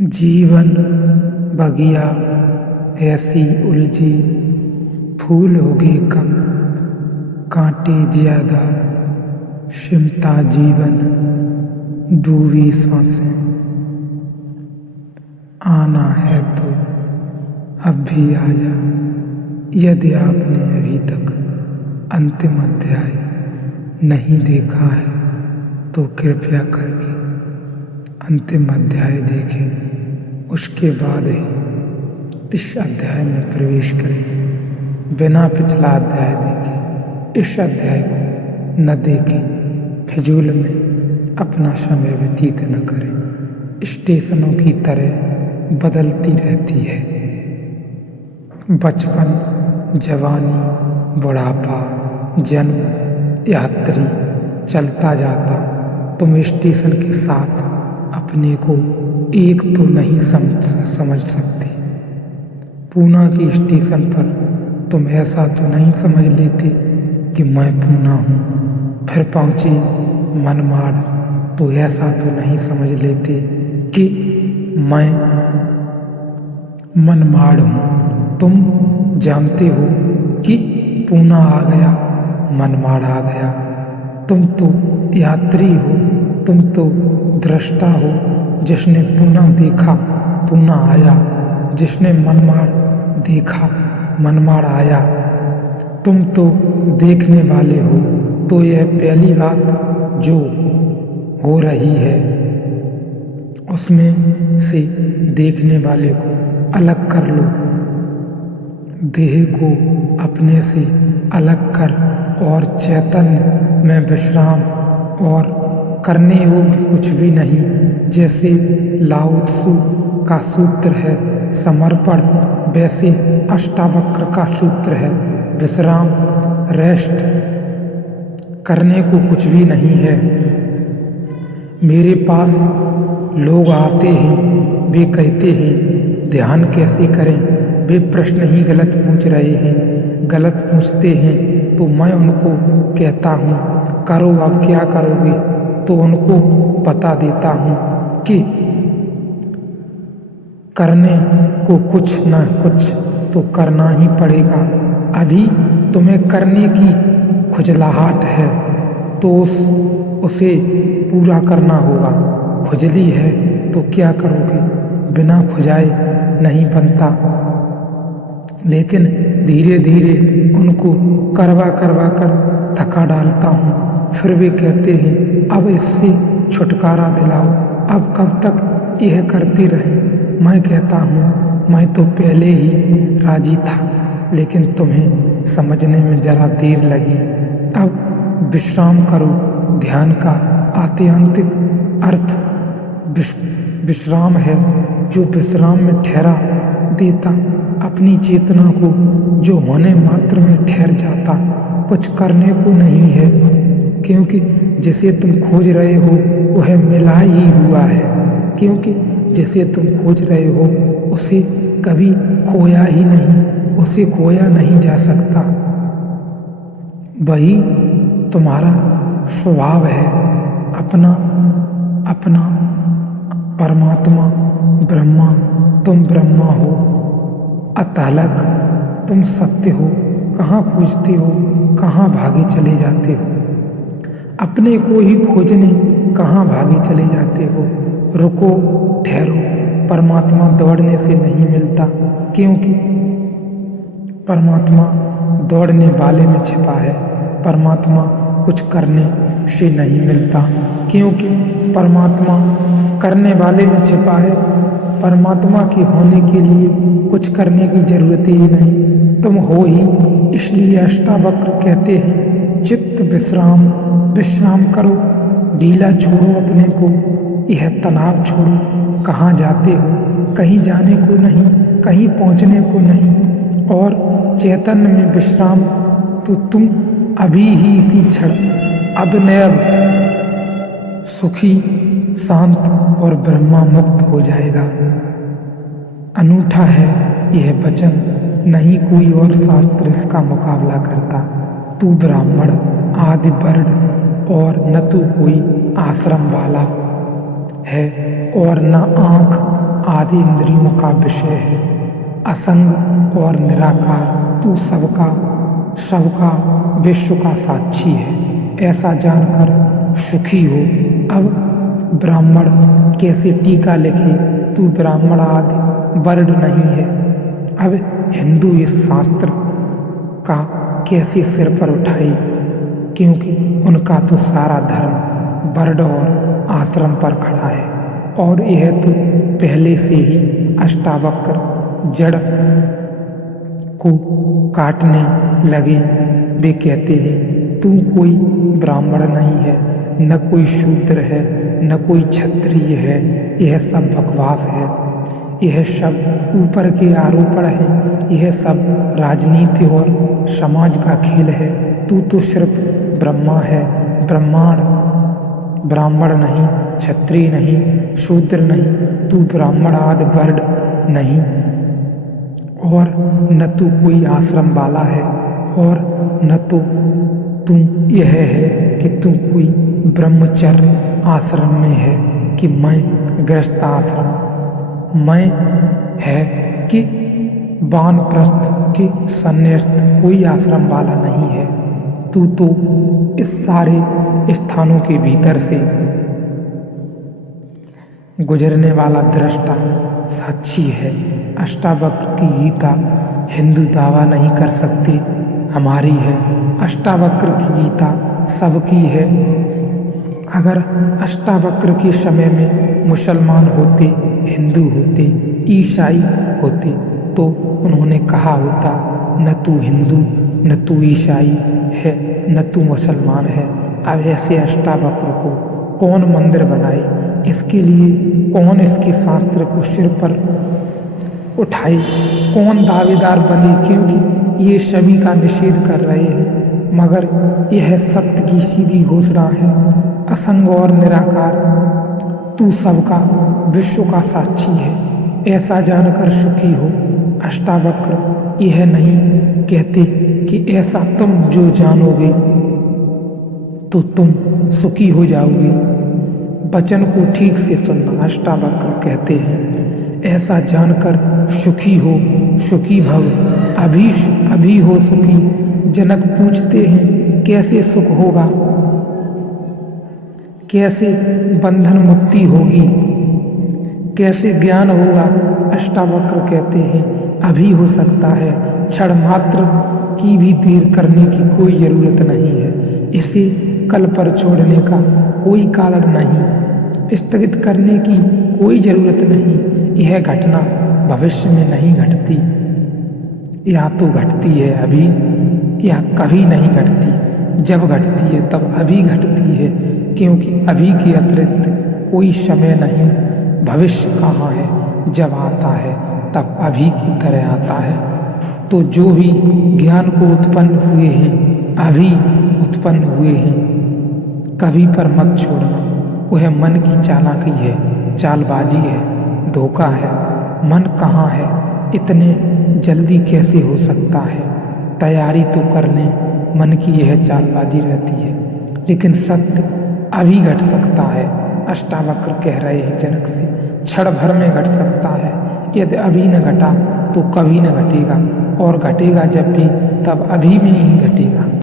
जीवन बगिया ऐसी उलझी, फूल होगे कम कांटे ज्यादा, सिमटा जीवन डूबी सांसें। आना है तो अब भी आ जा, यदि आपने अभी तक अंतिम अध्याय नहीं देखा है तो कृपया करके अंतिम अध्याय देखें। उसके बाद ही इस अध्याय में प्रवेश करें। बिना पिछला अध्याय देखे इस अध्याय को न देखें। फिजूल में अपना समय व्यतीत न करें। स्टेशनों की तरह बदलती रहती है। बचपन, जवानी, बुढ़ापा, जन्म, यात्री चलता जाता। तुम स्टेशन के साथ अपने को एक तो नहीं समझ सकते। पूना की स्टेशन पर तुम ऐसा तो नहीं समझ लेते कि मैं पूना हूँ। फिर पहुँचे मनमाड़ तो ऐसा तो नहीं समझ लेते कि मैं मनमाड़ हूँ। तुम जानते हो कि पूना आ गया, मनमाड़ आ गया। तुम तो यात्री हो, तुम तो दृष्टा हो। जिसने पूना देखा पूना आया, जिसने मनमाड़ देखा मनमाड़ आया। तुम तो देखने वाले हो। तो यह पहली बात जो हो रही है उसमें से देखने वाले को अलग कर लो। देह को अपने से अलग कर और चैतन्य में विश्राम और करने योग्य कुछ भी नहीं। जैसे लाओ त्सु का सूत्र है समर्पण, वैसे अष्टावक्र का सूत्र है विश्राम। रेस्ट करने को कुछ भी नहीं है। मेरे पास लोग आते हैं, वे कहते हैं ध्यान कैसे करें। वे प्रश्न ही गलत पूछ रहे हैं। गलत पूछते हैं तो मैं उनको कहता हूँ करो, अब क्या करोगे। तो उनको बता देता हूँ कि करने को कुछ ना कुछ तो करना ही पड़ेगा। अभी तुम्हें करने की खुजलाहट है तो उसे पूरा करना होगा। खुजली है तो क्या करोगे, बिना खुजाए नहीं बनता। लेकिन धीरे धीरे उनको करवा कर थका डालता हूँ। फिर वे कहते हैं अब इससे छुटकारा दिलाओ, अब कब तक यह करते रहें। मैं कहता हूँ मैं तो पहले ही राजी था, लेकिन तुम्हें समझने में जरा देर लगी। अब विश्राम करो। ध्यान का आत्यंतिक अर्थ विश्राम है, जो विश्राम में ठहरा देता अपनी चेतना को, जो होने मात्र में ठहर जाता, कुछ करने को नहीं है। क्योंकि जिसे तुम खोज रहे हो वह मिला ही हुआ है। क्योंकि जिसे तुम खोज रहे हो उसे कभी खोया ही नहीं, उसे खोया नहीं जा सकता। वही तुम्हारा स्वभाव है। अपना परमात्मा ब्रह्मा, तुम ब्रह्मा हो। अतलक तुम सत्य हो। कहाँ खोजते हो, कहाँ भागे चले जाते हो। अपने को ही खोजने कहाँ भागे चले जाते हो। रुको, ठहरो। परमात्मा दौड़ने से नहीं मिलता, क्योंकि परमात्मा दौड़ने वाले में छिपा है। परमात्मा कुछ करने से नहीं मिलता, क्योंकि परमात्मा करने वाले में छिपा है। परमात्मा की होने के लिए कुछ करने की जरूरत ही नहीं, तुम हो ही। इसलिए अष्टावक्र कहते हैं चित्त विश्राम, विश्राम करो। ढीला छोड़ो अपने को, यह तनाव छोड़ो। कहाँ जाते हो, कहीं जाने को नहीं, कहीं पहुँचने को नहीं। और चैतन्य में विश्राम तो तुम अभी ही इसी क्षण अदनैव सुखी, शांत और ब्रह्मा मुक्त हो जाएगा। अनूठा है यह वचन, नहीं कोई और शास्त्र इसका मुकाबला करता। तू ब्राह्मण, आदि वर्ण और न तो कोई आश्रम वाला है और न आँख आदि इंद्रियों का विषय है। असंग और निराकार तू सबका विश्व का साक्षी है, ऐसा जानकर सुखी हो। अब ब्राह्मण कैसे टीका लिखे, तू ब्राह्मण आदि वर्ण नहीं है। अब हिंदू इस शास्त्र का कैसे सिर पर उठाए, क्योंकि उनका तो सारा धर्म वर्ण और आश्रम पर खड़ा है, और यह तो पहले से ही अष्टावक्र जड़ को काटने लगे। वे कहते हैं तू कोई ब्राह्मण नहीं है, न कोई शूद्र है, न कोई क्षत्रिय है। यह सब बकवास है, यह सब ऊपर के आरोपण हैं, यह सब राजनीति और समाज का खेल है। तू तो सिर्फ ब्रह्मा है, ब्राह्मण नहीं, क्षत्रिय नहीं, शूद्र नहीं, तू ब्राह्मण आदि वर्ण नहीं, और न तू कोई आश्रम वाला है, और न तो तू यह है कि तू कोई ब्रह्मचर्य आश्रम में है कि मैं गृहस्थ आश्रम, मैं है कि वानप्रस्थ के संन्यास्त, कोई आश्रम वाला नहीं है। तू तो इस सारे स्थानों के भीतर से गुजरने वाला दृष्टा साक्षी है। अष्टावक्र की गीता हिंदू दावा नहीं कर सकते हमारी है, अष्टावक्र की गीता सबकी है। अगर अष्टावक्र के समय में मुसलमान होते, हिंदू होते, ईसाई होते, तो उन्होंने कहा होता न तू हिंदू, न तू ईसाई है, न तू मुसलमान है। अब ऐसे अष्टावक्र को कौन मंदिर बनाए, इसके लिए कौन इसके शास्त्र को सिर पर उठाए, कौन दावेदार बने, क्योंकि ये सभी का निषेध कर रहे हैं। मगर यह सत्य की सीधी घोषणा है, असंग और निराकार तू सबका विश्व का साक्षी है, ऐसा जानकर सुखी हो। अष्टावक्र यह नहीं कहते कि ऐसा तुम जो जानोगे तो तुम सुखी हो जाओगे। वचन को ठीक से सुनना। अष्टावक्र कहते हैं ऐसा जानकर सुखी हो, सुखी भव, अभी हो सुखी। जनक पूछते हैं कैसे सुख होगा, कैसे बंधन मुक्ति होगी, कैसे ज्ञान होगा। अष्टावक्र कहते हैं अभी हो सकता है, क्षण मात्र की भी देर करने की कोई जरूरत नहीं है, इसे कल पर छोड़ने का कोई कारण नहीं, स्थगित करने की कोई जरूरत नहीं। यह घटना भविष्य में नहीं घटती, या तो घटती है अभी, या कभी नहीं घटती। जब घटती है तब अभी घटती है, क्योंकि अभी के अतिरिक्त कोई समय नहीं। भविष्य कहाँ है, जब आता है तब अभी की तरह आता है। तो जो भी ज्ञान को उत्पन्न हुए हैं, अभी उत्पन्न हुए हैं, कभी पर मत छोड़ना। वह मन की चालाकी है, चालबाजी है, धोखा है। मन कहाँ है, इतने जल्दी कैसे हो सकता है, तैयारी तो कर लें, मन की यह चालबाजी रहती है। लेकिन सत्य अभी घट सकता है। अष्टावक्र कह रहे हैं जनक से, क्षण भर में घट सकता है। यदि अभी न घटा तो कभी न घटेगा, और घटेगा जब भी तब अभी में ही घटेगा।